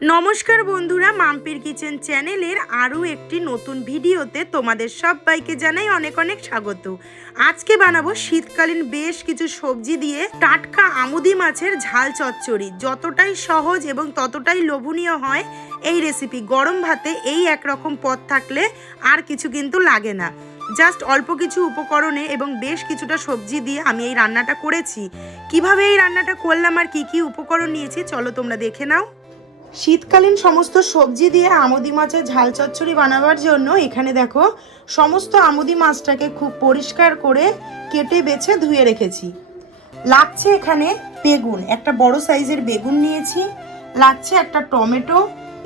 নমস্কার বন্ধুরা, মাম্পির কিচেন চ্যানেলের আরও একটি নতুন ভিডিওতে তোমাদের সবাইকে জানাই অনেক অনেক স্বাগত। আজকে বানাবো শীতকালীন বেশ কিছু সবজি দিয়ে টাটকা আমুদি মাছের ঝাল চচ্চড়ি। যতটাই সহজ এবং ততটাই লোভনীয় হয় এই রেসিপি গরম ভাতে এই একরকম পদ থাকলে আর কিছু কিন্তু লাগে না। জাস্ট অল্প কিছু উপকরণে এবং বেশ কিছুটা সবজি দিয়ে আমি এই রান্নাটা করেছি। কীভাবে এই রান্নাটা করলাম আর কি কি উপকরণ নিয়েছি, চলো তোমরা দেখে নাও। শীতকালীন সমস্ত সবজি দিয়ে আমুদি মাছের ঝাল চচ্চড়ি বানাবার জন্য এখানে দেখো, সমস্ত আমুদি মাছটাকে খুব পরিষ্কার করে কেটে বেছে ধুয়ে রেখেছি। লাগছে এখানে বেগুন, একটা বড় সাইজের বেগুন নিয়েছি, লাগছে একটা টমেটো,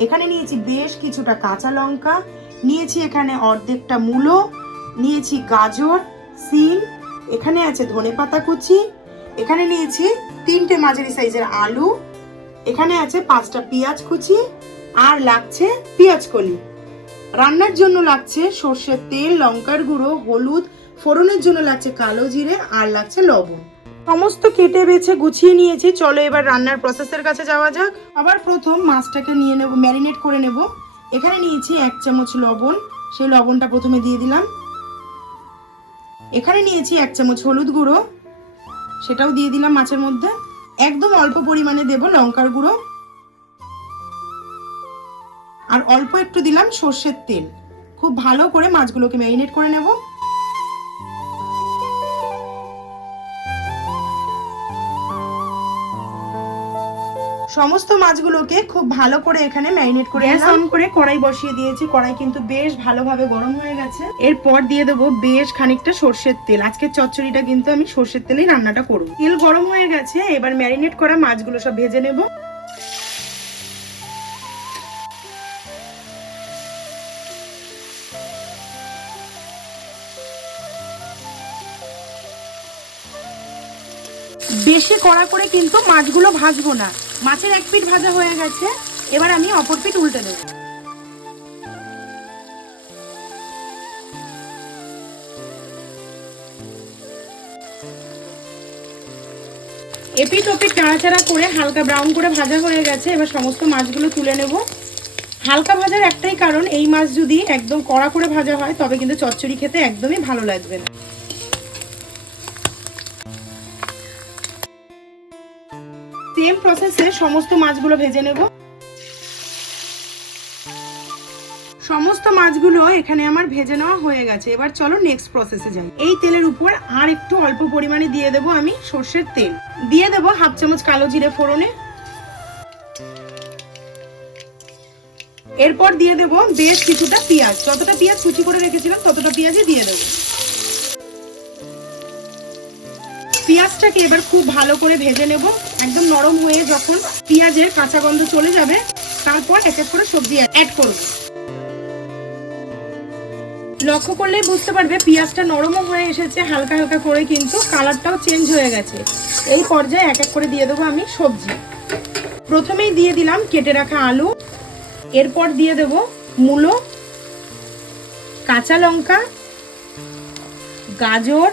এখানে নিয়েছি বেশ কিছুটা কাঁচা লঙ্কা, নিয়েছি এখানে অর্ধেকটা মূলো, নিয়েছি গাজর, সিম, এখানে আছে ধনেপাতা কুচি, এখানে নিয়েছি তিনটে মাঝারি সাইজের আলু এখানে আছে পাঁচটা পেঁয়াজ কুচি আর লাগছে পেঁয়াজ কলি। রান্নার জন্য লাগছে সর্ষের তেল, লঙ্কার গুঁড়ো, হলুদ, ফোড়নের জন্য লাগছে কালো জিরে আর লাগছে লবণ। সমস্ত কেটে বেছে গুছিয়ে নিয়েছি। চলো এবার রান্নার প্রসেসের কাছে যাওয়া যাক। আবার প্রথম মাছটাকে নিয়ে নেব ম্যারিনেট করে নেব। এখানে নিয়েছি এক চামচ লবণ। সেই লবণটা প্রথমে দিয়ে দিলাম। এখানে নিয়েছি এক চামচ হলুদ গুঁড়ো। সেটাও দিয়ে দিলাম মাছের মধ্যে। একদম অল্প পরিমাণে দেব লঙ্কার গুঁড়ো। আর অল্প একটু দিলাম সর্ষের তেল। খুব ভালো করে মাছগুলোকে ম্যারিনেট করে নেব। সমস্ত মাছগুলোকে খুব ভালো করে এখানে ম্যারিনেট করে অন করে কড়াই বসিয়ে দিয়েছি। কড়াই কিন্তু বেশ ভালোভাবে গরম হয়ে গেছে। এরপর দিয়ে দেবো বেশ খানিকটা সর্ষের তেল। আজকে চচ্চড়িটা কিন্তু আমি সর্ষের তেলেই রান্নাটা করব। তেল গরম হয়ে গেছে এবার ম্যারিনেট করা মাছগুলো সব ভেজে নেব। বেশি কড়া করে কিন্তু মাছগুলো ভাজবো না। মাছের এক পিঠ ভাজা হয়ে গেছে। এবার আমি অপর পিঠ উল্টে দেবো। এপিট ওপিট নাড়াচাড়া করে হালকা ব্রাউন করে ভাজা হয়ে গেছে, এবার সমস্ত মাছগুলো তুলে নেব। হালকা ভাজার একটাই কারণ, এই মাছ যদি একদম কড়া করে ভাজা হয়, তবে কিন্তু চচ্চড়ি খেতে একদমই ভালো লাগবে না। সেম প্রসেসে সমস্ত মাছগুলো ভেজে নেব। সমস্ত মাছগুলো এখানে আমার ভেজে নেওয়া হয়ে গেছে। এবার চলো নেক্সট প্রসেসে যাই। এই তেলের উপর আর একটু অল্প পরিমাণে দিয়ে দেব আমি সর্ষের তেল। দিয়ে দেব হাফ চামচ কালো জিরে ফোড়নে। এরপর দিয়ে দেব বেশ কিছুটা পেঁয়াজ। যতটা পেঁয়াজ কুচি করে রেখেছিলাম, ততটা পেঁয়াজই দিয়ে দেবো। পেঁয়াজটাকে এবার খুব ভালো করে ভেজে নেব। একদম নরম হয়ে যখন পেঁয়াজের কাঁচা গন্ধ চলে যাবে, তারপর এক এক করে সবজি অ্যাড করব। লক্ষ্য করলেই বুঝতে পারবে পেঁয়াজটা নরমও হয়ে এসেছে, হালকা হালকা করে কিন্তু কালারটাও চেঞ্জ হয়ে গেছে। এই পর্যায়ে এক এক করে দিয়ে দেবো আমি সবজি। প্রথমেই দিয়ে দিলাম কেটে রাখা আলু। এরপর দিয়ে দেব মূলো, কাঁচা লঙ্কা, গাজর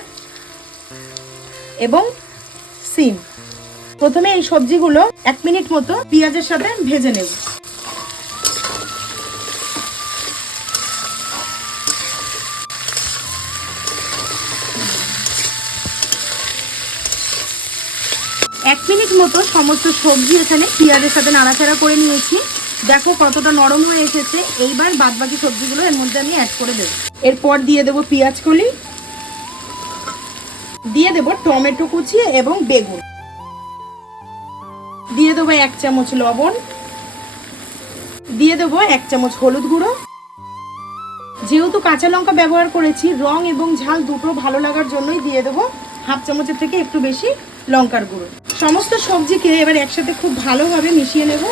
এবং সিম। প্রথমে এই সবজিগুলো এক মিনিট মতো পেঁয়াজের সাথে ভেজে নেব। এক মিনিট মতো সমস্ত সবজি এখানে পেঁয়াজের সাথে নাড়াচাড়া করে নিয়েছি। দেখো কতটা নরম হয়ে এসেছে। এইবার বাদবাকি সবজিগুলো এর মধ্যে আমি অ্যাড করে দেবো। এরপর দিয়ে দেবো পেঁয়াজ কলি। দিয়ে দেবো টমেটো কুচি এবং বেগুন। দিয়ে দেবো এক চামচ লবণ। দিয়ে দেবো এক চামচ হলুদ গুঁড়ো। যেহেতু কাঁচা লঙ্কা ব্যবহার করেছি, রং এবং ঝাল দুটো ভালো লাগার জন্যই দিয়ে দেবো হাফ চামচের থেকে একটু বেশি লঙ্কার গুঁড়ো। সমস্ত সবজিকে এবার একসাথে খুব ভালোভাবে মিশিয়ে নেব।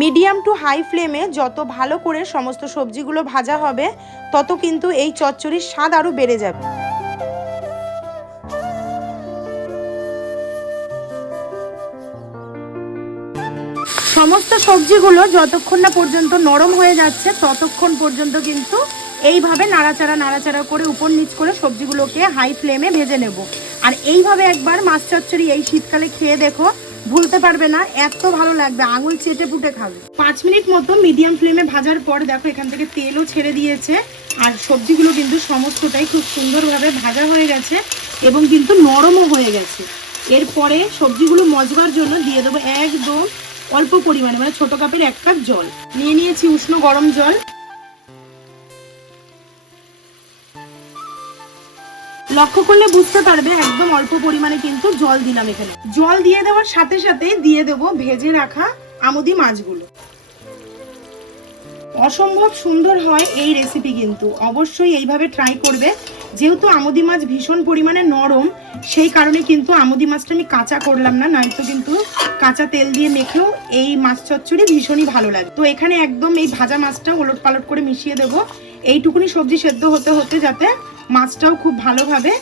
মিডিয়াম টু হাই ফ্লেমে যত ভালো করে সমস্ত সবজিগুলো ভাজা হবে, তত কিন্তু এই চচ্চড়ির স্বাদ আরও বেড়ে যাবে। সমস্ত সবজিগুলো যতক্ষণ না পর্যন্ত নরম হয়ে যাচ্ছে, ততক্ষণ পর্যন্ত কিন্তু এইভাবে নাড়াচাড়া নাড়াচাড়া করে উপর নিচ করে সবজিগুলোকে হাই ফ্লেমে ভেজে নেব। আর এইভাবে একবার মাছ চচ্চড়ি এই শীতকালে খেয়ে দেখো ভুলতে পারবে না, এত ভালো লাগবে, আঙুল চেটে পুটে খাবে। পাঁচ মিনিট মতো মিডিয়াম ফ্লেমে ভাজার পর দেখো, এখান থেকে তেলও ছেড়ে দিয়েছে, আর সবজিগুলো কিন্তু সমস্তটাই খুব সুন্দরভাবে ভাজা হয়ে গেছে এবং কিন্তু নরমও হয়ে গেছে। এরপরে সবজিগুলো মজবার জন্য দিয়ে দেবো একদম অল্প পরিমাণে মানে ছোট কাপের এক কাপ জল। নিয়ে নিয়েছি উষ্ণ গরম জল। লক্ষ্য করলে বুঝতে পারবে, একদম অল্প পরিমাণে কিন্তু জল দিলাম এখানে। জল দিয়ে দেওয়ার সাথে সাথে দিয়ে দেব ভেজে রাখা আমুদি মাছগুলো। অসম্ভব সুন্দর হয় এই রেসিপি কিন্তু। অবশ্যই এইভাবে ট্রাই করবে। যেহেতু আমুদি মাছ ভীষণ পরিমাণে নরম সেই কারণে কিন্তু আমুদি মাছটা আমি কাঁচা করলাম না, নয়তো কিন্তু কাঁচা তেল দিয়ে মেখেও এই মাছ চচ্চড়ি ভীষণই ভালো লাগে। তো এখানে একদম এই ভাজা মাছটা ওলট পালট করে মিশিয়ে দেবো। এইটুকুনি সবজি সেদ্ধ হতে হতে যাতে মাছটাও খুব ভালোভাবে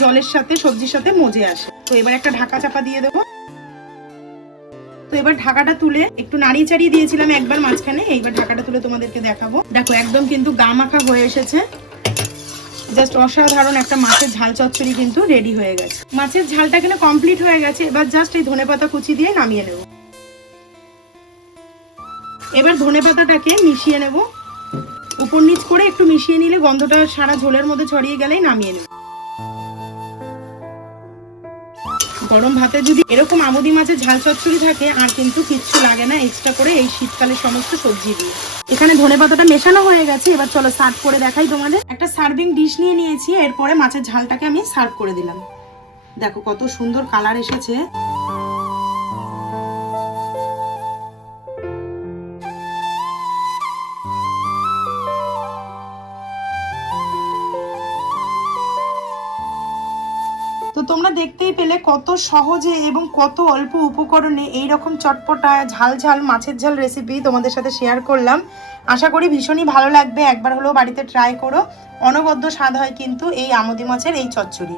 জলের সাথে, সবজির সাথে মজে আসে। তো এবার একটা ঢাকা চাপা দিয়ে দেবো। তো এবার ঢাকাটা তুলে একটু নাড়িয়ে চাড়িয়ে দিয়েছিলাম একবার মাঝখানে, এইবার ঢাকাটা তুলে তোমাদেরকে দেখাবো। দেখো, একদম কিন্তু গা মাখা হয়ে এসেছে। জাস্ট অসাধারণ একটা মাছের ঝাল চচ্চড়ি কিন্তু রেডি হয়ে গেছে। মাছের ঝালটা এখানে কমপ্লিট হয়ে গেছে, এবার জাস্ট এই ধনে পাতা কুচি দিয়ে নামিয়ে নেব। এবার ধনে পাতাটাকে মিশিয়ে নেব। উপর নিচ করে একটু মিশিয়ে নিলে গন্ধটা সারা ঝোলের মধ্যে ছড়িয়ে গেলেই নামিয়ে নেব। গরম ভাতে যদি এরকম আমদি মাছের ঝাল চচ্চড়ি থাকে, আর কিন্তু কিচ্ছু লাগে না এক্সট্রা করে এই শীতকালে সমস্ত সবজি দিয়ে। এখানে ধনে পাতাটা মেশানো হয়ে গেছে, এবার চলো সার্ভ করে দেখাই তোমাদের। একটা সার্ভিং ডিশ নিয়ে নিয়েছি, এরপরে মাছের ঝালটাকে আমি সার্ভ করে দিলাম। দেখো কত সুন্দর কালার এসেছে। তোমরা দেখতেই পেলে কত সহজে এবং কত অল্প উপকরণে এই রকম চটপটা, ঝাল ঝাল, মাছের ঝাল রেসিপি তোমাদের সাথে শেয়ার করলাম। আশা করি ভীষণই ভালো লাগবে। একবার হলেও বাড়িতে ট্রাই করো। অনবদ্য স্বাদ হয় কিন্তু এই আমদি মাছের এই চচ্চড়ি।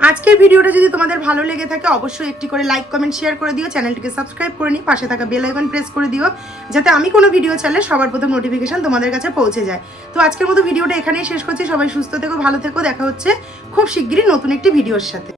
আজকের ভিডিওটা যদি তোমাদের ভালো লেগে থাকে, অবশ্যই একটি করে লাইক কমেন্ট শেয়ার করে দিও। চ্যানেলটিকে সাবস্ক্রাইব করে নিই পাশে থাকা বেল আইকন প্রেস করে দিও, যাতে আমি কোনো ভিডিও চাইলে সবার প্রথম নোটিফিকেশন তোমাদের কাছে পৌঁছে যায়। তো আজকের মতো ভিডিওটা এখানেই শেষ করছি। সবাই সুস্থ থেকো, ভালো থেকো। দেখা হচ্ছে খুব শিগগিরই নতুন একটি ভিডিওর সাথে।